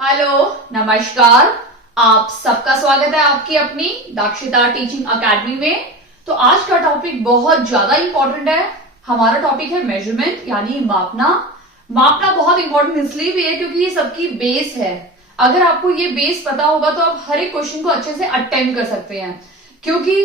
Hello, नमस्कार। आप सबका स्वागत है आपकी अपनी दाक्षिता टीचिंग एकेडमी में। तो आज का टॉपिक बहुत ज्यादा इंपॉर्टेंट है। हमारा टॉपिक है मेजरमेंट यानी मापना। मापना बहुत इंपॉर्टेंट इसलिए भी है क्योंकि ये सबकी बेस है। अगर आपको ये बेस पता होगा तो आप हर एक क्वेश्चन को अच्छे से अटेम्प्ट कर सकते हैं। क्योंकि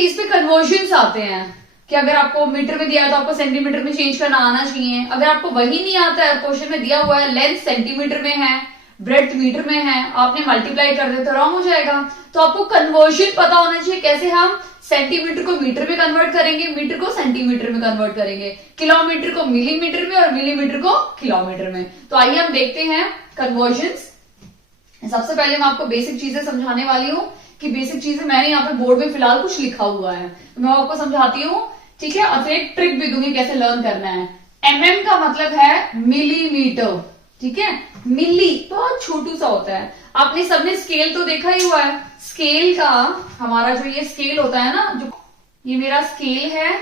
इस पे कन्वर्जन्स आते हैं कि अगर आपको मीटर में दिया है तो आपको सेंटीमीटर में चेंज करना आना चाहिए। अगर आपको वही नहीं आता है, क्वेश्चन में दिया हुआ है लेंथ सेंटीमीटर में है, ब्रेड्थ मीटर में है, आपने मल्टीप्लाई कर दे तो रॉन्ग हो जाएगा। तो आपको कन्वर्जन पता होना चाहिए, कैसे हम सेंटीमीटर को मीटर में कन्वर्ट करेंगे, मीटर को सेंटीमीटर में कन्वर्ट करेंगे, किलोमीटर को मिलीमीटर में और मिलीमीटर को किलोमीटर में। तो आइए हम देखते हैं कन्वर्जन्स। सबसे पहले मैं आपको बेसिक चीजें समझाने वाली हूँ कि बेसिक चीजें मैंने यहाँ पे बोर्ड में फिलहाल कुछ लिखा हुआ है, मैं आपको समझाती हूँ, ठीक है। और फिर एक ट्रिक भी दूंगी कैसे लर्न करना है। एमएम का मतलब है मिलीमीटर, ठीक है। मिली बहुत छोटू सा होता है। आपने सबने स्केल तो देखा ही हुआ है। स्केल का हमारा जो ये स्केल होता है ना, जो ये मेरा स्केल है,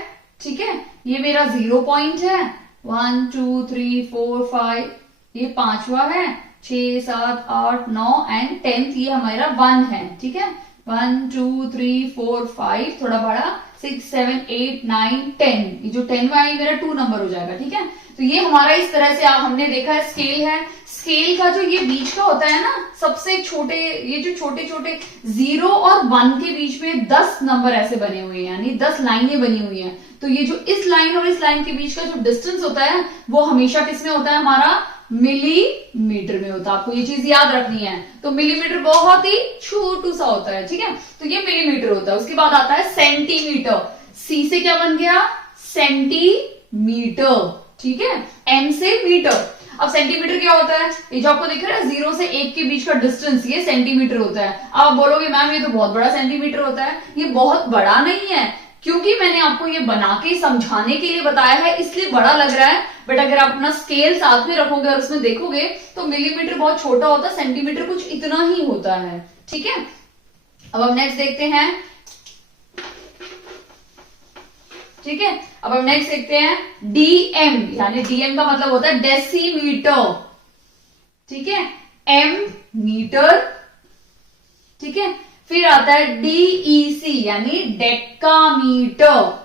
ठीक है, ये मेरा 0 पॉइंट है, 1 2 3 4 5, ये पांचवा है, 6 7 8 9 एंड 10th ये हमारा 1 है, ठीक है। 1 2 3 4 5 थोड़ा बड़ा, 6 7 8 9 10, ये जो 10 में आई मेरा 2 नंबर हो जाएगा, ठीक है। तो ये हमारा इस तरह से हमने देखा है स्केल है। स्केल का जो ये बीच का होता है ना, सबसे छोटे, ये जो छोटे छोटे 0 और 1 के बीच में 10 नंबर ऐसे बने हुए हैं, यानी 10 लाइनें बनी हुई हैं। तो ये जो इस लाइन और इस लाइन के बीच का जो डिस्टेंस होता है वो हमेशा किसमें होता है, हमारा मिलीमीटर में होता है। आपको ये चीज याद रखनी है। तो मिलीमीटर बहुत ही छोटू सा होता है, ठीक है। तो ये मिलीमीटर होता है। उसके बाद आता है सेंटीमीटर। सी से क्या बन गया, सेंटीमीटर, ठीक है। एम से मीटर। अब सेंटीमीटर क्या होता है, ये जो आपको दिख रहा है 0 से 1 के बीच का डिस्टेंस, ये सेंटीमीटर होता है। आप बोलोगे मैम ये तो बहुत बड़ा सेंटीमीटर होता है। ये बहुत बड़ा नहीं है, क्योंकि मैंने आपको ये बना के समझाने के लिए बताया है, इसलिए बड़ा लग रहा है। बट अगर आप अपना स्केल साथ में रखोगे और उसमें देखोगे तो मिलीमीटर बहुत छोटा होता है, सेंटीमीटर कुछ इतना ही होता है, ठीक है। अब हम नेक्स्ट देखते हैं, ठीक है। अब हम नेक्स्ट देखते हैं डीएम, यानी डीएम का मतलब होता है डेसीमीटर, ठीक है। एम मीटर, ठीक है। फिर आता है डीईसी यानी डेकामीटर।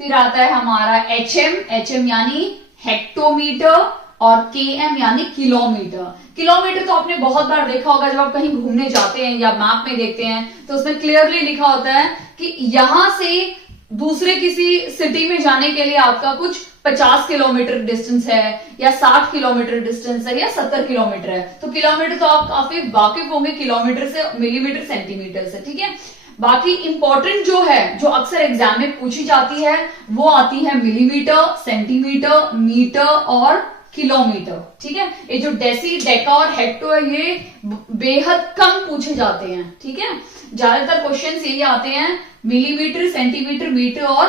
फिर आता है हमारा एचएम, एचएम यानी हेक्टोमीटर, और केएम यानी किलोमीटर। किलोमीटर तो आपने बहुत बार देखा होगा, जब आप कहीं घूमने जाते हैं या मैप में देखते हैं तो उसमें क्लियरली लिखा होता है कि यहां से दूसरे किसी सिटी में जाने के लिए आपका कुछ 50 किलोमीटर डिस्टेंस है, या 60 किलोमीटर डिस्टेंस है, या 70 किलोमीटर है। तो किलोमीटर तो आप काफी वाकिफ होंगे किलोमीटर से, मिलीमीटर सेंटीमीटर से, ठीक है। बाकी इंपॉर्टेंट जो है, जो अक्सर एग्जाम में पूछी जाती है, वो आती है मिलीमीटर, सेंटीमीटर, मीटर और किलोमीटर, ठीक है। ये जो डेसी, डेका और हेक्टो है, ये बेहद कम पूछे जाते हैं, ठीक है। ज्यादातर क्वेश्चंस यही आते हैं मिलीमीटर, सेंटीमीटर, मीटर और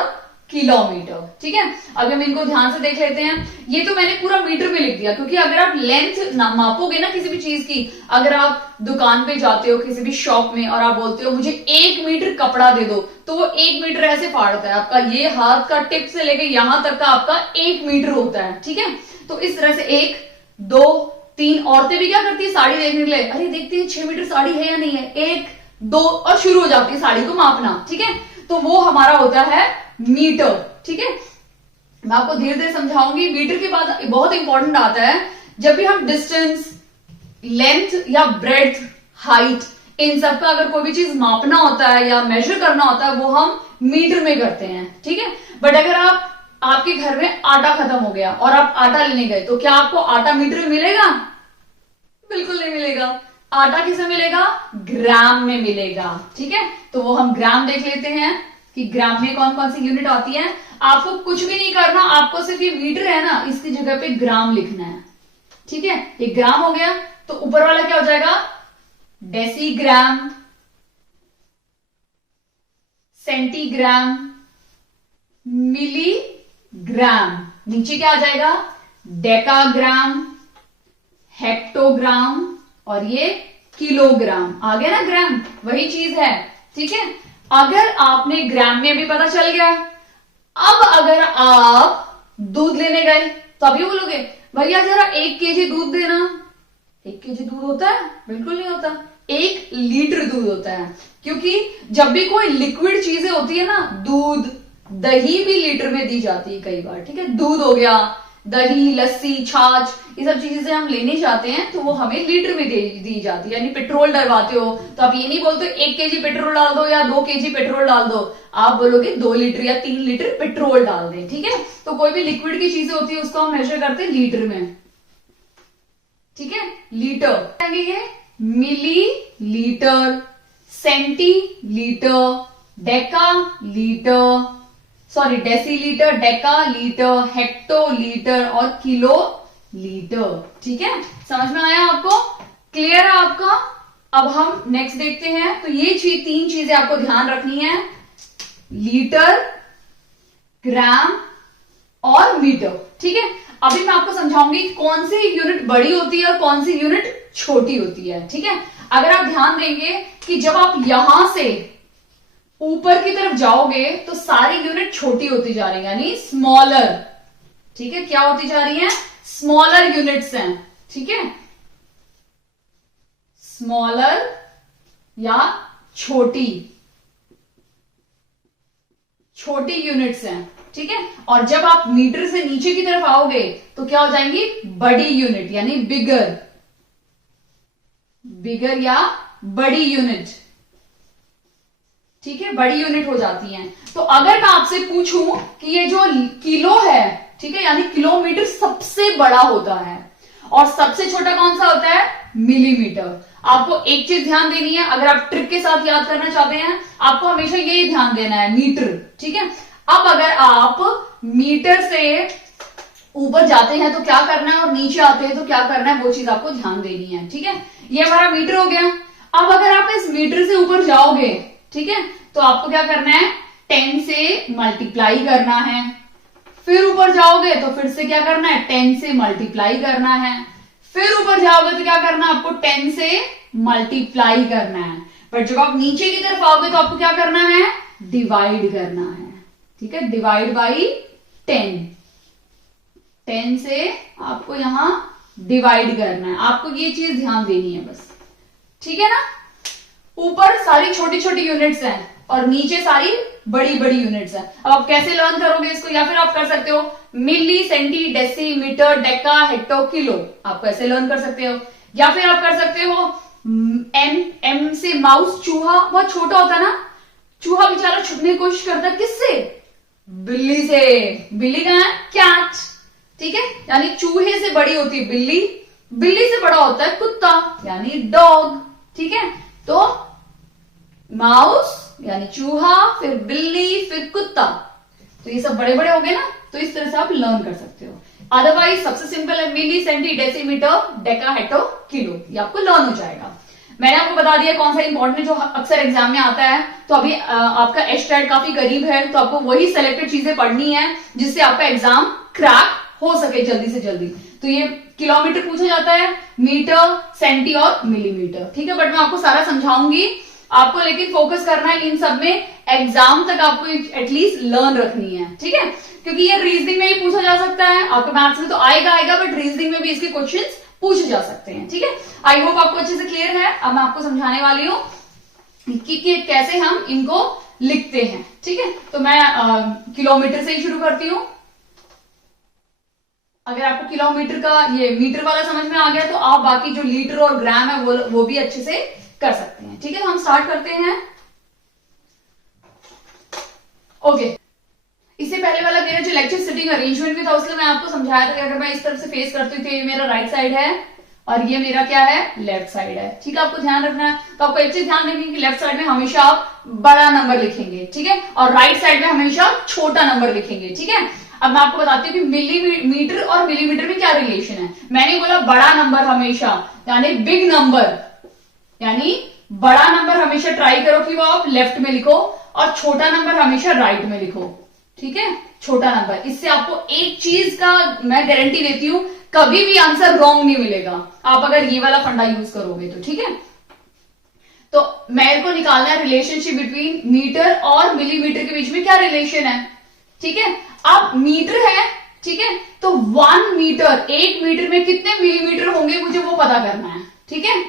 किलोमीटर, ठीक है। अब हम इनको ध्यान से देख लेते हैं। ये तो मैंने पूरा मीटर में लिख दिया, क्योंकि अगर आप लेंथ मापोगे ना किसी भी चीज की, अगर आप दुकान पे जाते हो किसी भी शॉप में और आप बोलते हो मुझे 1 मीटर कपड़ा दे दो, तो वो 1 मीटर ऐसे फाड़ता है। आपका ये हाथ का टिप से लेके यहां तक का आपका 1 मीटर होता है, ठीक है। तो इस तरह से 1 2 3, औरतें भी क्या करती है साड़ी देखने के लिए, अरे देखती है 6 मीटर साड़ी है या नहीं है, 1 2 और शुरू हो जाती है साड़ी को मापना, ठीक है। तो वो हमारा होता है मीटर, ठीक है। मैं आपको धीरे धीरे समझाऊंगी। मीटर के बाद बहुत इंपॉर्टेंट आता है, जब भी हम डिस्टेंस, लेंथ या ब्रेड्थ, हाइट, इन सब का अगर कोई भी चीज मापना होता है या मेजर करना होता है, वो हम मीटर में करते हैं, ठीक है। बट अगर आपके घर में आटा खत्म हो गया और आप आटा लेने गए, तो क्या आपको आटा मीटर में मिलेगा? बिल्कुल नहीं मिलेगा। आटा किसमें मिलेगा? ग्राम में मिलेगा, ठीक है। तो वो हम ग्राम देख लेते हैं कि ग्राम में कौन कौन सी यूनिट आती है। आपको कुछ भी नहीं करना, आपको सिर्फ ये मीटर है ना, इसकी जगह पे ग्राम लिखना है, ठीक है। ये ग्राम हो गया, तो ऊपर वाला क्या हो जाएगा? Decigram, centigram, milligram. नीचे क्या आ जाएगा? डेकाग्राम, हेक्टोग्राम, और ये किलोग्राम। आ गया ना ग्राम, वही चीज है, ठीक है। अगर आपने ग्राम में भी पता चल गया, अब अगर आप दूध लेने गए तो अभी बोलोगे भैया जरा 1 केजी दूध देना, 1 केजी दूध होता है? बिल्कुल नहीं होता। 1 लीटर दूध होता है, क्योंकि जब भी कोई लिक्विड चीजें होती है ना, दूध, दही भी लीटर में दी जाती है कई बार, ठीक है। दूध हो गया, दही, लस्सी, छाछ, ये सब चीजें हम लेने जाते हैं तो वो हमें लीटर में दी जाती है। यानी पेट्रोल डलवाते हो तो आप ये नहीं बोलते 1 केजी पेट्रोल डाल दो या 2 केजी पेट्रोल डाल दो, आप बोलोगे 2 लीटर या 3 लीटर पेट्रोल डाल दें, ठीक है। तो कोई भी लिक्विड की चीजें होती है उसको हम मेजर करते हैं लीटर में, ठीक है। लीटर ये millilitre, centilitre, decalitre, sorry decilitre, decalitre, hectolitre और किलो लीटर, ठीक है। समझ में आया आपको? क्लियर है आपका? अब हम नेक्स्ट देखते हैं। तो ये 3 चीजें आपको ध्यान रखनी है, लीटर, ग्राम और मीटर, ठीक है। अभी मैं आपको समझाऊंगी कौन सी यूनिट बड़ी होती है और कौन सी यूनिट छोटी होती है, ठीक है। अगर आप ध्यान देंगे कि जब आप यहां से ऊपर की तरफ जाओगे तो सारी यूनिट छोटी होती जा रही है, यानी स्मॉलर, ठीक है। क्या होती जा रही है? स्मॉलर यूनिट्स हैं, ठीक है। स्मॉलर या छोटी यूनिट्स हैं, ठीक है। और जब आप मीटर से नीचे की तरफ आओगे तो क्या हो जाएंगी? बड़ी यूनिट, यानी बिगर या बड़ी यूनिट, ठीक है। बड़ी यूनिट हो जाती हैं। तो अगर मैं आपसे पूछूं कि ये जो किलो है, ठीक है, यानी किलोमीटर सबसे बड़ा होता है और सबसे छोटा कौन सा होता है? मिलीमीटर। आपको एक चीज ध्यान देनी है, अगर आप ट्रिक के साथ याद करना चाहते हैं, आपको हमेशा यही ध्यान देना है, मीटर, ठीक है। अब अगर आप मीटर से ऊपर जाते हैं तो क्या करना है और नीचे आते हैं तो क्या करना है, वो चीज आपको ध्यान देनी है, ठीक है। ये हमारा मीटर हो गया। अब अगर आप इस मीटर से ऊपर जाओगे, ठीक है, तो आपको क्या करना है? 10 से मल्टीप्लाई करना है। फिर ऊपर जाओगे तो फिर से क्या करना है? 10 से मल्टीप्लाई करना है। फिर ऊपर जाओगे तो क्या करना है? आपको 10 से मल्टीप्लाई करना है। पर जब आप नीचे की तरफ आओगे तो आपको क्या करना है? डिवाइड करना है, ठीक है। डिवाइड बाई 10 से आपको यहां डिवाइड करना है। आपको ये चीज ध्यान देनी है बस, ठीक है ना। ऊपर सारी छोटी छोटी यूनिट्स हैं और नीचे सारी बड़ी बड़ी यूनिट्स हैं। अब आप कैसे लर्न करोगे इसको? या फिर आप कर सकते हो milli, centi, deci, metre, deca, hecto, kilo, आप ऐसे लर्न कर सकते हो। या फिर आप कर सकते हो एम से माउस, चूहा बहुत छोटा होता है ना, चूहा बेचारा छुपने की कोशिश करता है किससे? बिल्ली से। बिल्ली कहां है? कैट, ठीक है। यानी चूहे से बड़ी होती है बिल्ली, बिल्ली से बड़ा होता है कुत्ता, यानी डॉग, ठीक है। तो माउस यानी चूहा, फिर बिल्ली, फिर कुत्ता, तो ये सब बड़े बड़े हो गए ना, तो इस तरह से आप लर्न कर सकते हो। अदरवाइज सबसे सिंपल है milli, centi, decimetre, deca, hecto, kilo, ये आपको लर्न हो जाएगा। मैंने आपको बता दिया कौन सा इंपॉर्टेंट है जो अक्सर एग्जाम में आता है। तो अभी आपका एस्टेट काफी करीब है, तो आपको वही सिलेक्टेड चीजें पढ़नी है जिससे आपका एग्जाम क्रैक हो सके जल्दी से जल्दी। तो ये किलोमीटर पूछा जाता है, मीटर, सेंटी और मिलीमीटर, ठीक है। बट मैं आपको सारा समझाऊंगी, आपको लेकिन फोकस करना है इन सब में, एग्जाम तक आपको एटलीस्ट लर्न रखनी है, ठीक है। क्योंकि ये रीजनिंग में भी पूछा जा सकता है, आपको मैथ्स में तो आएगा, बट रीजनिंग में भी इसके क्वेश्चंस पूछे जा सकते हैं, ठीक है। आई होप आपको अच्छे से क्लियर है। अब मैं आपको समझाने वाली हूं कि कैसे हम इनको लिखते हैं, ठीक है। तो मैं किलोमीटर से ही शुरू करती हूं। अगर आपको किलोमीटर का ये मीटर वाला समझ में आ गया तो आप बाकी जो लीटर और ग्राम है वो भी अच्छे से कर सकते हैं, ठीक है। हम स्टार्ट करते हैं। ओके, इससे पहले वाला मेरा जो लेक्चर सिटिंग अरेंजमेंट भी था उसमें मैं आपको समझाया था कि अगर मैं इस तरफ से फेस करती हूँ तो ये मेरा राइट साइड है और ये मेरा क्या है? लेफ्ट साइड है, ठीक है। आपको ध्यान रखना है। तो आपको एक चीज ध्यान रखनी कि लेफ्ट साइड में हमेशा आप बड़ा नंबर लिखेंगे, ठीक है, और राइट साइड में हमेशा छोटा नंबर लिखेंगे, ठीक है। अब मैं आपको बताती हूँ कि मिलीमीटर और मिलीमीटर में क्या रिलेशन है। मैंने बोला बड़ा नंबर हमेशा यानी बिग नंबर, यानी बड़ा नंबर हमेशा ट्राई करो कि वो आप लेफ्ट में लिखो और छोटा नंबर हमेशा राइट में लिखो, ठीक है। छोटा नंबर, इससे आपको एक चीज का मैं गारंटी देती हूं, कभी भी आंसर रॉन्ग नहीं मिलेगा आप अगर ये वाला फंडा यूज करोगे तो, ठीक है। तो मेरे को निकालना है रिलेशनशिप बिटवीन मीटर और मिलीमीटर के बीच में क्या रिलेशन है, ठीक है। अब मीटर है ठीक है। तो 1 मीटर, 1 मीटर में कितने मिलीमीटर होंगे मुझे वो पता करना है, ठीक है।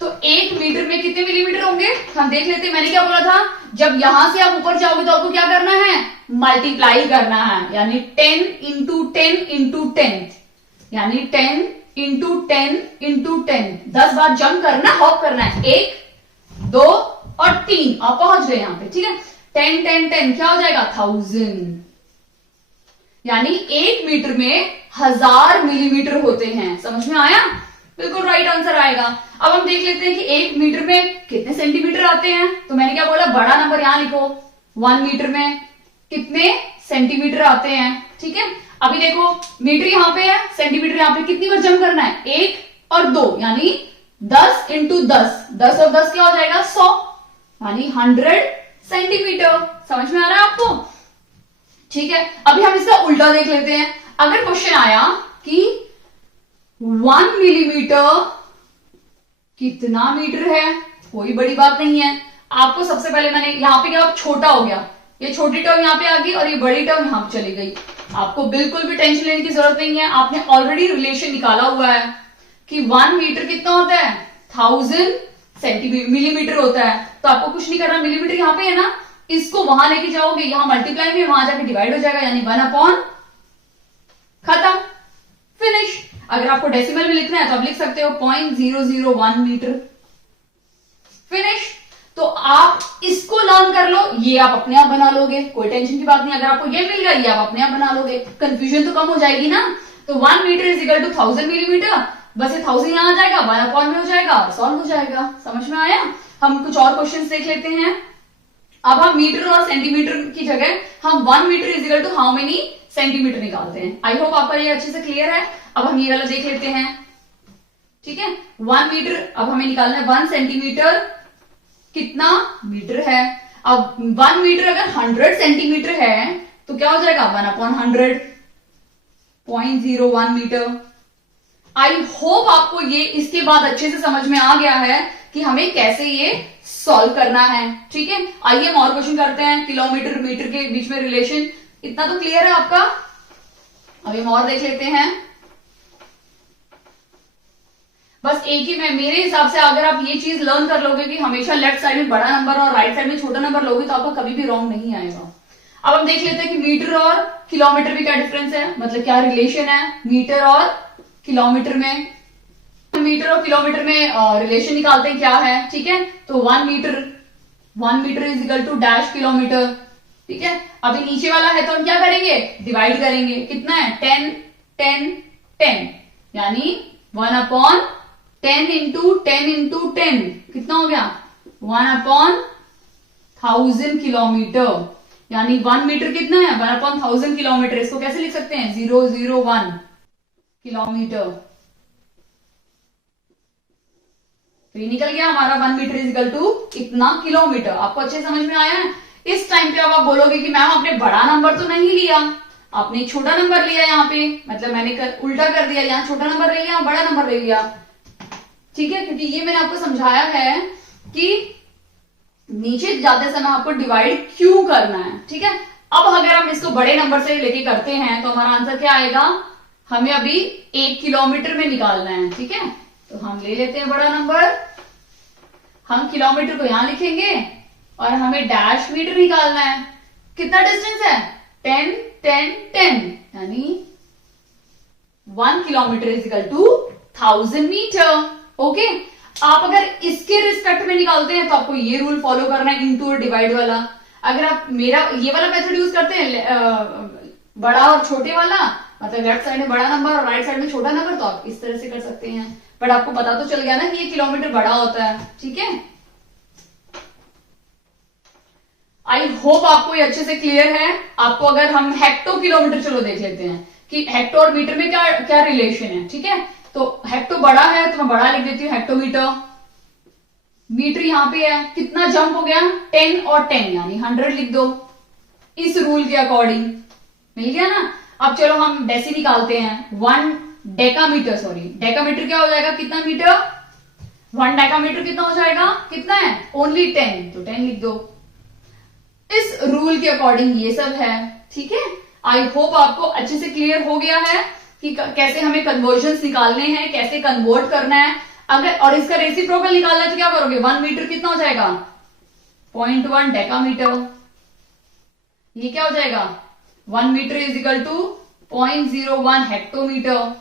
तो 1 मीटर में कितने मिलीमीटर होंगे हम देख लेते हैं। मैंने क्या बोला था, जब यहां से आप ऊपर जाओगे तो आपको क्या करना है, मल्टीप्लाई करना है, यानी 10 इंटू 10 इंटू 10, यानी 10 इंटू 10 इंटू 10, 10 बार जंप करना, हॉप करना है, 1 2 और 3, आप पहुंच गए यहां पे, ठीक है। 10 10 10 क्या हो जाएगा 1000, यानी 1 मीटर में 1000 मिलीमीटर होते हैं। समझ में आया, बिल्कुल राइट आंसर आएगा। अब हम देख लेते हैं कि 1 मीटर में कितने सेंटीमीटर आते हैं। तो मैंने क्या बोला, बड़ा नंबर यहां लिखो, 1 मीटर में कितने सेंटीमीटर आते हैं, ठीक है। अभी देखो मीटर यहां पे है, सेंटीमीटर यहां पे, कितनी बार जंप करना है, 1 और 2, यानी 10 इंटू 10, 10 और 10 क्या हो जाएगा 100, यानी 100 सेंटीमीटर। समझ में आ रहा है आपको, ठीक है। अभी हम इसका उल्टा देख लेते हैं। अगर क्वेश्चन आया कि 1 मिलीमीटर कितना मीटर है, कोई बड़ी बात नहीं है। आपको सबसे पहले मैंने यहां पे क्या, छोटा हो गया, ये छोटी टर्म यहां पे आ गई और ये बड़ी टर्म यहां पे चली गई। आपको बिल्कुल भी टेंशन लेने की जरूरत नहीं है, आपने ऑलरेडी रिलेशन निकाला हुआ है कि 1 मीटर कितना होता है, 1000 सेंटीमीटर मिलीमीटर होता है। तो आपको कुछ नहीं करना, मिलीमीटर यहां पे है ना, इसको वहां लेके जाओगे, यहां मल्टीप्लाई में, वहां जाके डिवाइड हो जाएगा, यानी 1/, खत्म, फिनिश। अगर आपको डेसिमल में लिखना है तो आप लिख सकते हो 0.001 मीटर, फिनिश। तो आप इसको लर्न कर लो, ये आप अपने आप बना लोगे, कोई टेंशन की बात नहीं। अगर आपको ये मिल गया, ये आप अपने आप बना लोगे, कंफ्यूजन तो कम हो जाएगी ना। तो 1 metre is equal to 1000 millimetre, बस ये 1000 यहां आ जाएगा, 1/, में हो जाएगा, सॉल्व हो जाएगा। समझ में आया। हम कुछ और क्वेश्चन देख लेते हैं। अब हम मीटर और सेंटीमीटर की जगह हम 1 metre is equal to how many centimetre निकालते हैं। आई होप आपका ये अच्छे से क्लियर है। अब हम ये वाला देख लेते हैं, ठीक है। 1 मीटर, अब हमें निकालना है 1 सेंटीमीटर कितना मीटर है। अब 1 मीटर अगर 100 सेंटीमीटर है तो क्या हो जाएगा 1/100, 0.01 मीटर। आई होप आपको ये इसके बाद अच्छे से समझ में आ गया है कि हमें कैसे ये सॉल्व करना है, ठीक है। आइए हम और क्वेश्चन करते हैं। किलोमीटर मीटर के बीच में रिलेशन, इतना तो क्लियर है आपका। अभी हम और देख लेते हैं। बस एक ही, मैं मेरे हिसाब से अगर आप ये चीज लर्न कर लोगे कि हमेशा लेफ्ट साइड में बड़ा नंबर और राइट साइड में छोटा नंबर लोगे, तो आपका कभी भी रॉन्ग नहीं आएगा। अब हम देख लेते हैं कि मीटर और किलोमीटर में क्या डिफरेंस है, मतलब क्या रिलेशन है मीटर और किलोमीटर में। मीटर और किलोमीटर में रिलेशन निकालते हैं, क्या है, ठीक है। तो 1 metre is equal to dash kilometre, ठीक है। अभी नीचे वाला है तो हम क्या करेंगे, डिवाइड करेंगे, कितना है 10 10 10, यानी 1/10 इंटू 10 इंटू 10 कितना हो गया 1/1000 किलोमीटर, यानी 1 मीटर कितना है 1/1000 किलोमीटर। इसको कैसे लिख सकते हैं 001 किलोमीटर। तो ये निकल गया हमारा 1 मीटर इज इक्वल टू इतना किलोमीटर। आपको अच्छे समझ में आया है। इस टाइम पे अब आप बोलोगे कि मैम आपने बड़ा नंबर तो नहीं लिया, आपने एक छोटा नंबर लिया यहाँ पे, मतलब मैंने उल्टा कर दिया, यहाँ छोटा नंबर ले लिया, बड़ा नंबर ले लिया, ठीक है। क्योंकि ये मैंने आपको समझाया है कि नीचे जाते समय आपको डिवाइड क्यों करना है, ठीक है। अब अगर हम इसको बड़े नंबर से लेके करते हैं तो हमारा आंसर क्या आएगा, हमें अभी 1 किलोमीटर में निकालना है, ठीक है। तो हम ले लेते हैं बड़ा नंबर, हम किलोमीटर को यहां लिखेंगे और हमें डैश मीटर निकालना है। कितना डिस्टेंस है 10 10 10, यानी 1 kilometre is equal to 1000 metre. Okay, आप अगर इसके रिस्पेक्ट में निकालते हैं तो आपको ये रूल फॉलो करना है, इनटू और डिवाइड वाला। अगर आप मेरा ये वाला मेथड यूज करते हैं बड़ा और छोटे वाला, मतलब लेफ्ट साइड में बड़ा नंबर और राइट साइड में छोटा नंबर, तो आप इस तरह से कर सकते हैं। बट आपको पता तो चल गया ना कि ये किलोमीटर बड़ा होता है, ठीक है। आई होप आपको ये अच्छे से क्लियर है। आपको अगर हम हेक्टो किलोमीटर, चलो देख लेते हैं कि हेक्टो और मीटर में क्या क्या रिलेशन है, ठीक है। तो हेक्टो बड़ा है तो मैं बड़ा लिख देती हूँ हेक्टोमीटर। मीटर यहां पे है, कितना जंप हो गया 10 और 10, यानी 100 लिख दो इस रूल के अकॉर्डिंग, मिल गया ना। अब चलो हम डेसी निकालते हैं। 1 डेकामीटर, सॉरी डेकामीटर क्या हो जाएगा, कितना मीटर, 1 डेकामीटर कितना हो जाएगा, कितना है ओनली 10, तो 10 लिख दो। इस रूल के अकॉर्डिंग ये सब है, ठीक है। आई होप आपको अच्छे से क्लियर हो गया है कि कैसे हमें कन्वर्जन निकालने हैं, कैसे कन्वर्ट करना है। अगर और इसका रेसिप्रोकल निकालना है तो क्या करोगे, 1 मीटर कितना हो जाएगा, 0.1 डेकामीटर। ये क्या हो जाएगा, 1 metre is equal to 0.01 hectometre.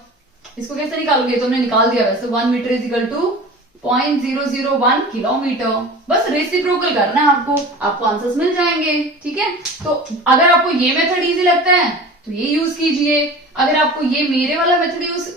इसको कैसे निकालोगे, तुमने निकाल दिया वैसे, 1 metre is equal to 0.001 kilometre. बस रेसिप्रोकल करना है आपको आंसर्स मिल जाएंगे। ठीक है, तो अगर आपको ये मेथड इजी लगता है तो ये यूज कीजिए। अगर आपको ये मेरे वाला मेथड यूज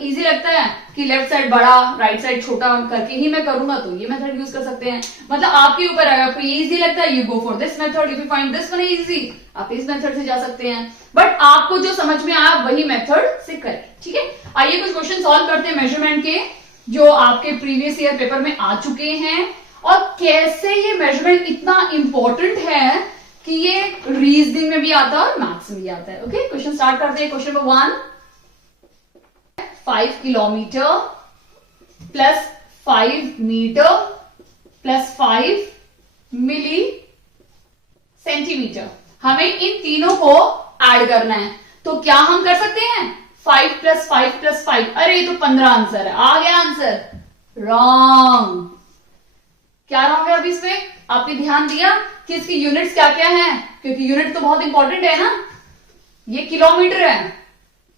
इजी लगता है कि लेफ्ट साइड बड़ा राइट साइड छोटा करके ही मैं करूंगा, तो ये मेथड यूज कर सकते हैं। मतलब आपके ऊपर है, आपको ये इजी लगता है you go for this method, if you find this one easy आप इस मेथड से जा सकते हैं। बट आपको जो समझ में आया वही मेथड से करें। ठीक है, आइए कुछ क्वेश्चन सॉल्व करते हैं मेजरमेंट के, जो आपके प्रीवियस ईयर पेपर में आ चुके हैं, और कैसे ये मेजरमेंट इतना इंपॉर्टेंट है कि ये रीजनिंग में भी आता है और मैथ्स में भी आता है। ओके, क्वेश्चन स्टार्ट करते हैं। Question number 1, 5 kilometre plus 5 metre plus 5 milli centimetre, हमें इन तीनों को ऐड करना है। तो क्या हम कर सकते हैं, 5 प्लस 5 प्लस 5, अरे ये तो 15 आंसर है, आ गया आंसर, रॉन्ग। क्या रॉन्ग है अभी इसमें, आपने ध्यान दिया कि इसकी यूनिट्स क्या क्या हैं, क्योंकि यूनिट तो बहुत इंपॉर्टेंट है ना। ये किलोमीटर है,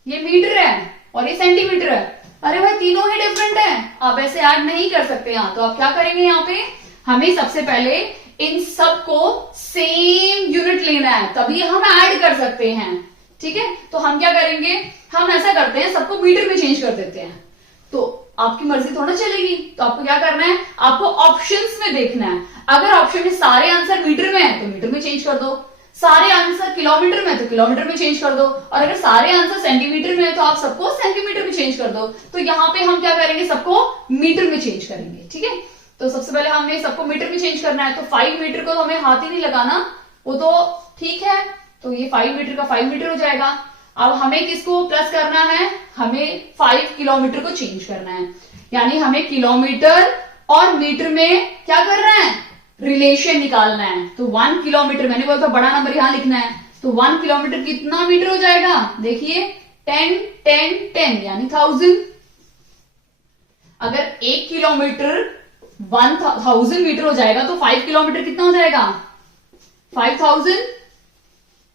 ये मीटर है और ये सेंटीमीटर है। अरे भाई तीनों ही डिफरेंट है, आप ऐसे ऐड नहीं कर सकते यहाँ। तो आप क्या करेंगे, यहाँ पे हमें सबसे पहले इन सबको सेम यूनिट लेना है, तभी हम ऐड कर सकते हैं। ठीक है, तो हम क्या करेंगे, हम ऐसा करते हैं सबको मीटर में चेंज कर देते हैं। तो आपकी मर्जी थोड़ा चलेगी, तो आपको क्या करना है, आपको ऑप्शंस में देखना है। अगर ऑप्शन में सारे आंसर मीटर में है तो मीटर में चेंज कर दो, सारे आंसर किलोमीटर में तो किलोमीटर में चेंज कर दो, और अगर सारे आंसर सेंटीमीटर में है तो आप सबको सेंटीमीटर में चेंज कर दो। तो यहाँ पे हम क्या करेंगे, सबको मीटर में चेंज करेंगे। ठीक है, तो सबसे पहले हमें सबको मीटर में चेंज करना है। तो 5 मीटर को हमें हाथ ही नहीं लगाना, वो तो ठीक है, तो ये 5 मीटर का 5 मीटर हो जाएगा। अब हमें किसको प्लस करना है, हमें 5 किलोमीटर को चेंज करना है, यानी हमें किलोमीटर और मीटर में क्या करना है, रिलेशन निकालना है। तो 1 किलोमीटर, मैंने बोला था बड़ा नंबर यहां लिखना है, तो 1 किलोमीटर कितना मीटर हो जाएगा, देखिए 10 10 10 यानी 1000। अगर 1 किलोमीटर 1000 मीटर हो जाएगा तो 5 किलोमीटर कितना हो जाएगा, 5000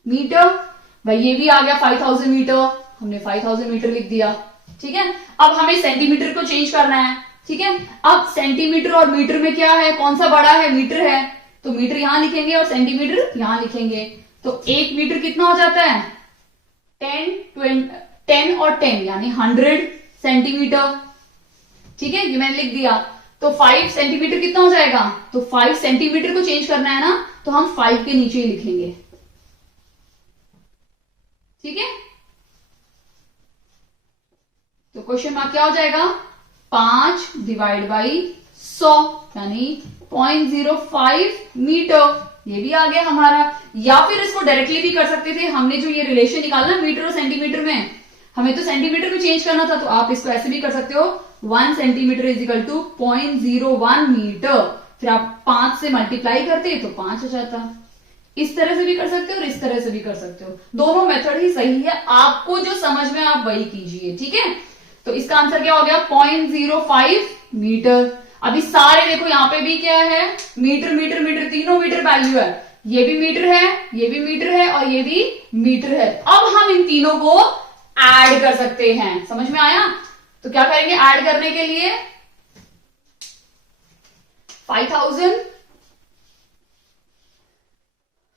मीटर। भाई ये भी आ गया 5000 मीटर, हमने 5000 मीटर लिख दिया। ठीक है, अब हमें सेंटीमीटर को चेंज करना है। ठीक है, अब सेंटीमीटर और मीटर में क्या है, कौन सा बड़ा है, मीटर है, तो मीटर यहां लिखेंगे और सेंटीमीटर यहां लिखेंगे। तो 1 मीटर कितना हो जाता है, 10 और 10 यानी 100 सेंटीमीटर। ठीक है, ये मैंने लिख दिया। तो 5 सेंटीमीटर कितना हो जाएगा, तो 5 सेंटीमीटर को चेंज करना है ना, तो हम 5 के नीचे ही लिखेंगे। ठीक है, तो क्वेश्चन मार्क क्या हो जाएगा, 5 डिवाइड बाई 100 यानी 0.05 मीटर। ये भी आ गया हमारा। या फिर इसको डायरेक्टली भी कर सकते थे, हमने जो ये रिलेशन निकालना मीटर और सेंटीमीटर में, हमें तो सेंटीमीटर में चेंज करना था, तो आप इसको ऐसे भी कर सकते हो, 1 centimetre is equal to 0.01 metre, फिर आप 5 से मल्टीप्लाई करते तो 5 हो जाता। इस तरह से भी कर सकते हो और इस तरह से भी कर सकते हो, दोनों मेथड ही सही है, आपको जो समझ में आप वही कीजिए। ठीक है, तो इसका आंसर क्या हो गया, 0.05 मीटर। अभी सारे देखो यहाँ पे भी क्या है, मीटर मीटर मीटर, तीनों मीटर वैल्यू है, ये भी मीटर है, ये भी मीटर है और ये भी मीटर है। अब हम इन तीनों को ऐड कर सकते हैं, समझ में आया। तो क्या करेंगे, ऐड करने के लिए 5000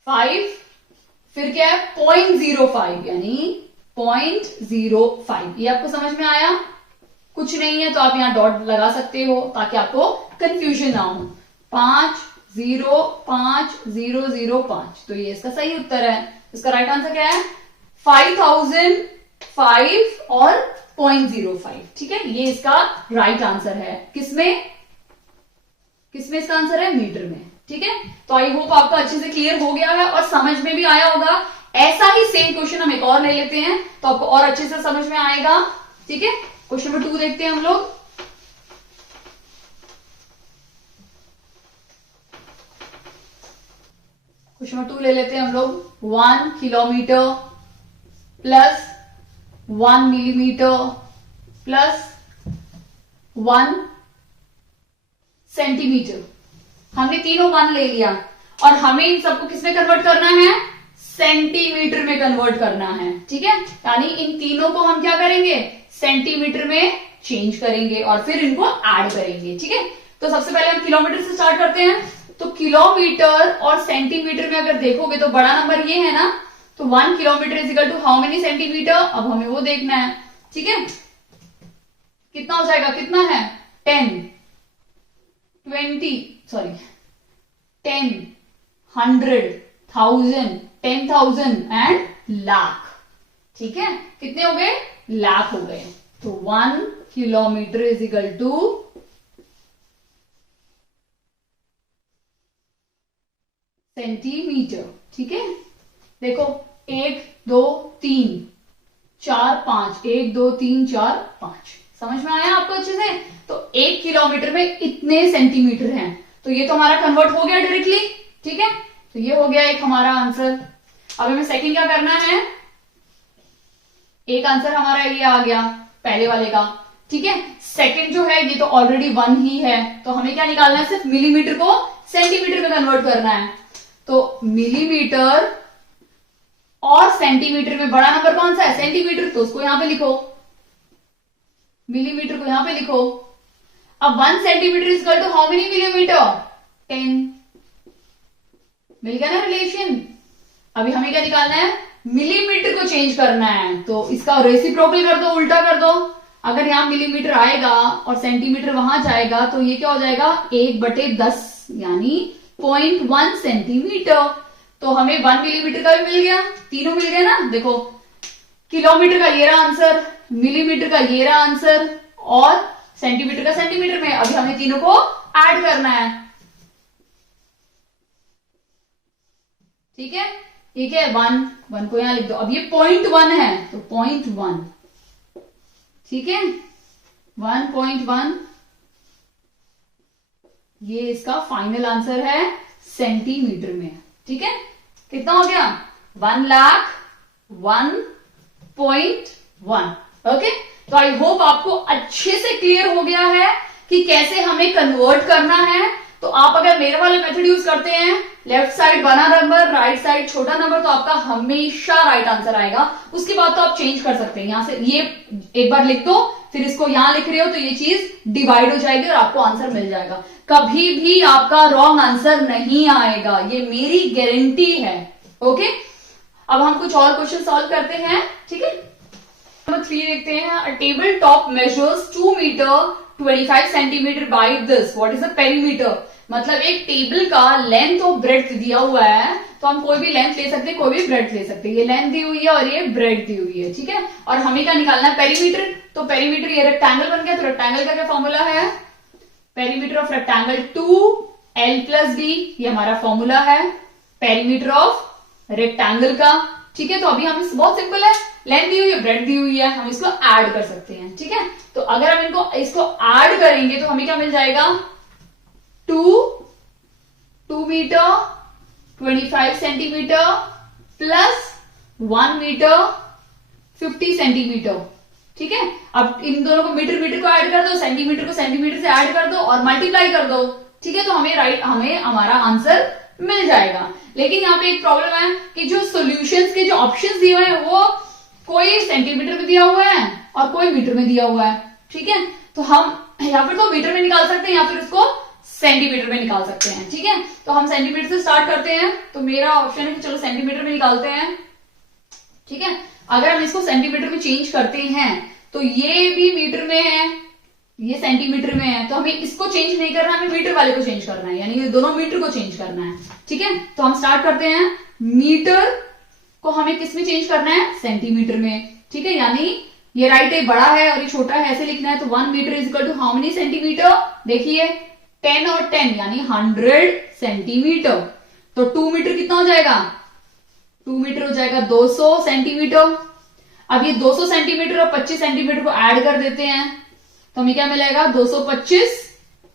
5 फिर क्या है 0.05 यानी 0.05, ये आपको समझ में आया। कुछ नहीं है तो आप यहां डॉट लगा सकते हो ताकि आपको कंफ्यूजन ना हो। 5 तो ये इसका सही उत्तर है। इसका राइट आंसर क्या है, 5005 और 0.05। ठीक है, ये इसका राइट आंसर है। किसमें किसमें इसका आंसर है, मीटर में। ठीक है, तो आई होप आपको अच्छे से क्लियर हो गया है और समझ में भी आया होगा। ऐसा ही सेम क्वेश्चन हम एक और ले लेते हैं तो आपको और अच्छे से समझ में आएगा। ठीक है, क्वेश्चन नंबर 2 देखते हैं हम लोग। क्वेश्चन नंबर 2 ले लेते हैं हम लोग। 1 kilometre plus 1 millimetre plus 1 centimetre. हमने तीनों 1 ले लिया और हमें इन सबको किसमें कन्वर्ट करना है, सेंटीमीटर में कन्वर्ट करना है। ठीक है, यानी इन तीनों को हम क्या करेंगे, सेंटीमीटर में चेंज करेंगे और फिर इनको ऐड करेंगे। ठीक है, तो सबसे पहले हम किलोमीटर से स्टार्ट करते हैं। तो किलोमीटर और सेंटीमीटर में अगर देखोगे तो बड़ा नंबर ये है ना, तो 1 kilometre is equal to how many centimetre, अब हमें वो देखना है। ठीक है, कितना हो जाएगा, कितना है 10 100 1000 10,000 एंड लाख। ठीक है, कितने हो गए, लाख हो गए। तो 1 kilometre is equal two centimetre. ठीक है, देखो 1 2 3 4 5 1 2 3 4 5, समझ में आया आपको अच्छे से। तो 1 किलोमीटर में इतने सेंटीमीटर हैं, तो ये तो हमारा कन्वर्ट हो गया डायरेक्टली। ठीक है, तो ये हो गया एक हमारा आंसर। अब हमें सेकंड क्या करना है, एक आंसर हमारा ये आ गया पहले वाले का। ठीक है, सेकंड जो है ये तो ऑलरेडी 1 ही है, तो हमें क्या निकालना है, सिर्फ मिलीमीटर को सेंटीमीटर में कन्वर्ट करना है। तो मिलीमीटर और सेंटीमीटर में बड़ा नंबर कौन सा है, सेंटीमीटर, तो उसको यहां पे लिखो, मिलीमीटर को यहां पे लिखो। अब 1 centimetre is equal to how many millimetre, 10। मिल गया ना रिलेशन। अभी हमें क्या निकालना है, मिलीमीटर को चेंज करना है, तो इसका रेसिप्रोकल कर दो, उल्टा कर दो। अगर यहां मिलीमीटर आएगा और सेंटीमीटर वहां जाएगा तो ये क्या हो जाएगा, 1/10 यानी 0.1 सेंटीमीटर। तो हमें 1 मिलीमीटर का भी मिल गया, तीनों मिल गए ना। देखो किलोमीटर का ये रहा आंसर, मिलीमीटर का ये रहा आंसर और सेंटीमीटर का सेंटीमीटर में। अभी हमें तीनों को ऐड करना है। ठीक है, ठीक है, 1 को यहां लिख दो। अब ये 0.1 है तो 0.1, ठीक है, 1.1 ये इसका फाइनल आंसर है सेंटीमीटर में। ठीक है, कितना हो गया, 1,01,1। ओके, तो आई होप आपको अच्छे से क्लियर हो गया है कि कैसे हमें कन्वर्ट करना है। तो आप अगर मेरे वाले मेथड यूज करते हैं, लेफ्ट साइड बड़ा नंबर, राइट साइड छोटा नंबर, तो आपका हमेशा राइट आंसर आएगा। उसके बाद तो आप चेंज कर सकते हैं, यहां से ये एक बार लिख दो, फिर इसको यहां लिख रहे हो तो ये चीज डिवाइड हो जाएगी और आपको आंसर मिल जाएगा। कभी भी आपका रॉन्ग आंसर नहीं आएगा, ये मेरी गारंटी है। ओके, अब हम कुछ और क्वेश्चन सॉल्व करते हैं। ठीक है, नंबर 3 देखते हैं। A table top measures 2 metre 25 centimetre by this, what is the perimeter. मतलब एक टेबल का लेंथ और ब्रेड्थ दिया हुआ है, तो हम कोई भी लेंथ ले सकते हैं, कोई भी ब्रेड्थ ले सकते हैं। ये लेंथ दी हुई है और ये ब्रेड्थ दी हुई है। ठीक है, और हमें क्या निकालना है, पेरीमीटर। तो पेरीमीटर ये रेक्टेंगल बन गया, तो रेक्टेंगल का क्या फॉर्मूला है, पेरीमीटर ऑफ रेक्टेंगल 2l+b, ये हमारा फॉर्मूला है पेरीमीटर ऑफ रेक्टेंगल का। ठीक है, तो अभी हम बहुत सिंपल है, लेंथ दी हुई है, ब्रेड्थ दी हुई है, हम इसको ऐड कर सकते हैं। ठीक है, तो अगर हम इसको ऐड करेंगे तो हमें क्या मिल जाएगा, 2 metre 25 centimetre plus 1 metre 50 centimetre. ठीक है, अब इन दोनों को मीटर मीटर को ऐड कर दो, सेंटीमीटर को सेंटीमीटर से ऐड कर दो और मल्टीप्लाई कर दो। ठीक है, तो हमें हमारा आंसर मिल जाएगा। लेकिन यहाँ पे एक प्रॉब्लम है कि जो सॉल्यूशंस के जो ऑप्शंस दिए हुए हैं वो कोई सेंटीमीटर में दिया हुआ है और कोई मीटर में दिया हुआ है। ठीक है, तो हम या फिर तो मीटर में निकाल सकते हैं या फिर उसको सेंटीमीटर में निकाल सकते हैं। ठीक है, तो हम सेंटीमीटर से स्टार्ट करते हैं। तो मेरा ऑप्शन है कि चलो सेंटीमीटर में निकालते हैं। ठीक है, अगर हम इसको सेंटीमीटर में चेंज करते हैं तो ये भी मीटर में है, ये सेंटीमीटर में है, तो हमें इसको चेंज नहीं करना, हमें मीटर वाले को चेंज करना है, यानी ये दोनों मीटर को चेंज करना है। ठीक है, तो हम स्टार्ट करते हैं। मीटर को हमें किस में चेंज करना है, सेंटीमीटर में। ठीक है, यानी ये राइट है बड़ा है और ये छोटा है, ऐसे लिखना है। तो 1 metre is equal to how many centimetre, देखिए 10 और 10 यानी 100 सेंटीमीटर। तो 2 मीटर कितना हो जाएगा, 2 मीटर हो जाएगा 200 सेंटीमीटर। अब ये 200 सेंटीमीटर और 25 सेंटीमीटर को ऐड कर देते हैं तो हमें क्या मिलेगा, 225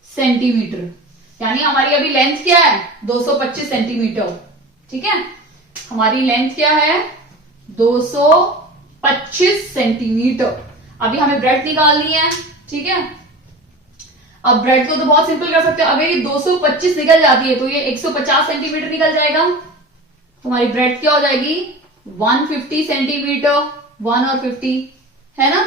सेंटीमीटर। यानी हमारी अभी लेंथ क्या है, 225 सेंटीमीटर। ठीक है, हमारी लेंथ क्या है, 225 25 सेंटीमीटर। अभी हमें ब्रेड निकालनी है, ठीक है। अब ब्रेड को तो बहुत सिंपल कर सकते हो, अगर ये 225 निकल जाती है तो ये 150 सेंटीमीटर निकल जाएगा। तुम्हारी ब्रेड क्या हो जाएगी 150 सेंटीमीटर, 1 और 50 है ना,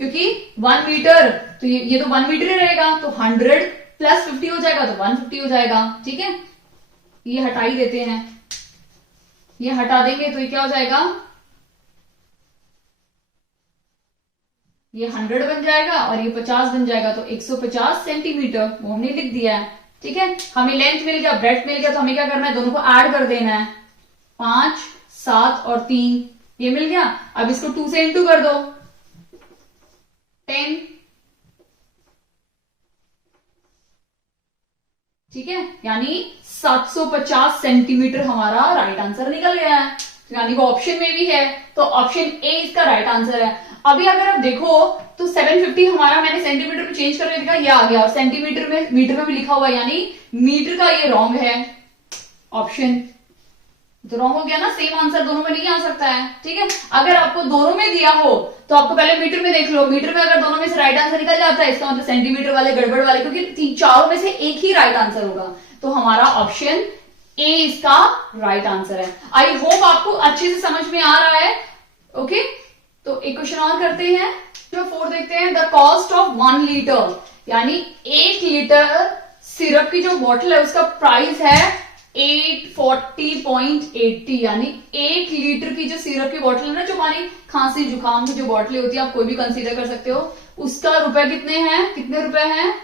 क्योंकि 1 मीटर तो ये तो 1 मीटर ही रहेगा, तो 100 प्लस 50 हो जाएगा तो 150 हो जाएगा, ठीक है। ये हटा ही देते हैं, ये हटा देंगे तो ये क्या हो जाएगा, ये 100 बन जाएगा और ये 50 बन जाएगा, तो 150 सेंटीमीटर वो हमने लिख दिया है, ठीक है। हमें लेंथ मिल गया, ब्रेड्थ मिल गया, तो हमें क्या करना है, दोनों को ऐड कर देना है। 5, 7 और 3 ये मिल गया। अब इसको 2 से इंटू कर दो, 10, ठीक है, यानी 750 सेंटीमीटर हमारा राइट आंसर निकल गया है, यानी वो ऑप्शन में भी है, तो ऑप्शन ए इसका राइट आंसर है। अभी अगर आप देखो तो 750 हमारा मैंने सेंटीमीटर में चेंज करके लिखा, ये आ गया, और सेंटीमीटर में मीटर में भी लिखा हुआ, यानी मीटर का ये रॉन्ग है ऑप्शन, तो रॉन्ग हो गया ना, सेम आंसर दोनों में नहीं आ सकता है, ठीक है। अगर आपको दोनों में दिया हो तो आपको पहले मीटर में देख लो, मीटर में अगर दोनों में से राइट आंसर निकल जाता है, इसका मतलब सेंटीमीटर वाले गड़बड़ वाले, क्योंकि चारों में से एक ही राइट आंसर होगा, तो हमारा ऑप्शन ए इसका राइट आंसर है। आई होप आपको अच्छे से समझ में आ रहा है, ओके। तो एक क्वेश्चन और करते हैं, जो 4 देखते हैं। द कॉस्ट ऑफ 1 लीटर, यानी 1 लीटर सिरप की जो बोतल है उसका प्राइस है 840.80, यानी 1 लीटर की जो सिरप की बोतल है ना, जो हमारी खांसी जुकाम की जो बोतलें होती है, आप कोई भी कंसीडर कर सकते हो, उसका रुपए कितने रुपए हैं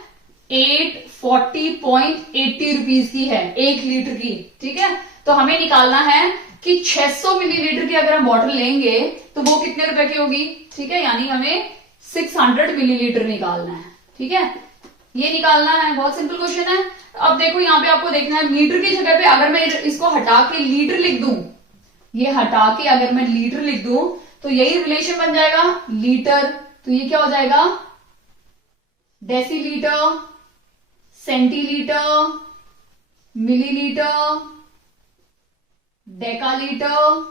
840.80 रुपीज की है 1 लीटर की, ठीक है। तो हमें निकालना है कि 600 मिलीलीटर की अगर हम बोतल लेंगे तो वो कितने रुपए की होगी, ठीक है, यानी हमें 600 मिलीलीटर निकालना है, ठीक है, ये निकालना है। बहुत सिंपल क्वेश्चन है। अब देखो यहाँ पे आपको देखना है, मीटर की जगह पे अगर मैं इसको हटा के लीटर लिख दूं, ये हटा के अगर मैं लीटर लिख दूं तो यही रिलेशन बन जाएगा लीटर, तो ये क्या हो जाएगा डेसीलीटर, सेंटीलीटर, मिलीलीटर, डेकालीटर,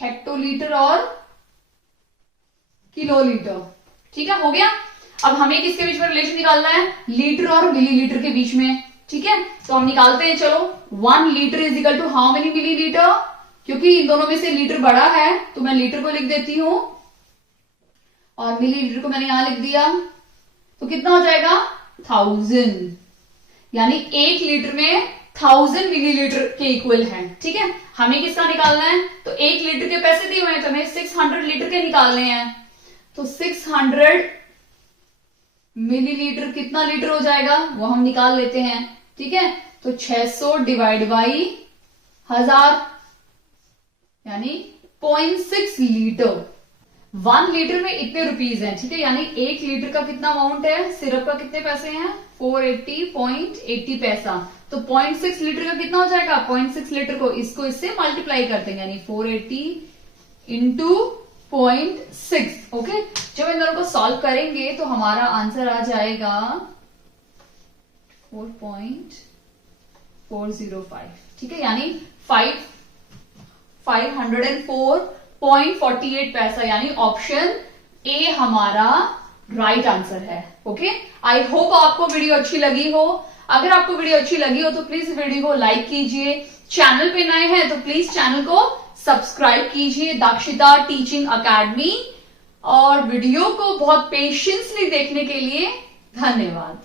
हेक्टोलीटर और किलोलीटर, ठीक है, हो गया। अब हमें किसके बीच में रिलेशन निकालना है, लीटर और मिलीलीटर के बीच में, ठीक है। तो हम निकालते हैं, चलो 1 litre is equal to how many millilitre, क्योंकि इन दोनों में से लीटर बड़ा है तो मैं लीटर को लिख देती हूं और मिलीलीटर को मैंने यहां लिख दिया, तो कितना हो जाएगा 1000, यानी 1 लीटर में 1000 मिलीलीटर के इक्वल है, ठीक है। हमें किसका निकालना है, तो 1 लीटर के पैसे दिए हुए हैं तो हमें 600 लीटर के निकालने हैं, तो 600 मिलीलीटर कितना लीटर हो जाएगा वो हम निकाल लेते हैं, ठीक है। तो 600 डिवाइड बाई 1000 यानी 0.6 लीटर। 1 लीटर में इतने रुपीज हैं, ठीक है, यानी 1 लीटर का कितना अमाउंट है, सिरप का कितने पैसे हैं 480.80 पैसा, तो 0.6 लीटर का कितना हो जाएगा, 0.6 लीटर को इसको इससे मल्टीप्लाई करते हैं, यानी 480 इंटू 0.6, ओके। जब इन दोनों को सॉल्व करेंगे तो हमारा आंसर आ जाएगा 4.405, ठीक है, यानी 504.48 पैसा, यानी ऑप्शन ए हमारा राइट आंसर है, ओके। आई होप आपको वीडियो अच्छी लगी हो। अगर आपको वीडियो अच्छी लगी हो तो प्लीज वीडियो को लाइक कीजिए, चैनल पे नए हैं तो प्लीज चैनल को सब्सक्राइब कीजिए, दाक्षिता टीचिंग अकेडमी, और वीडियो को बहुत पेशेंसली देखने के लिए धन्यवाद।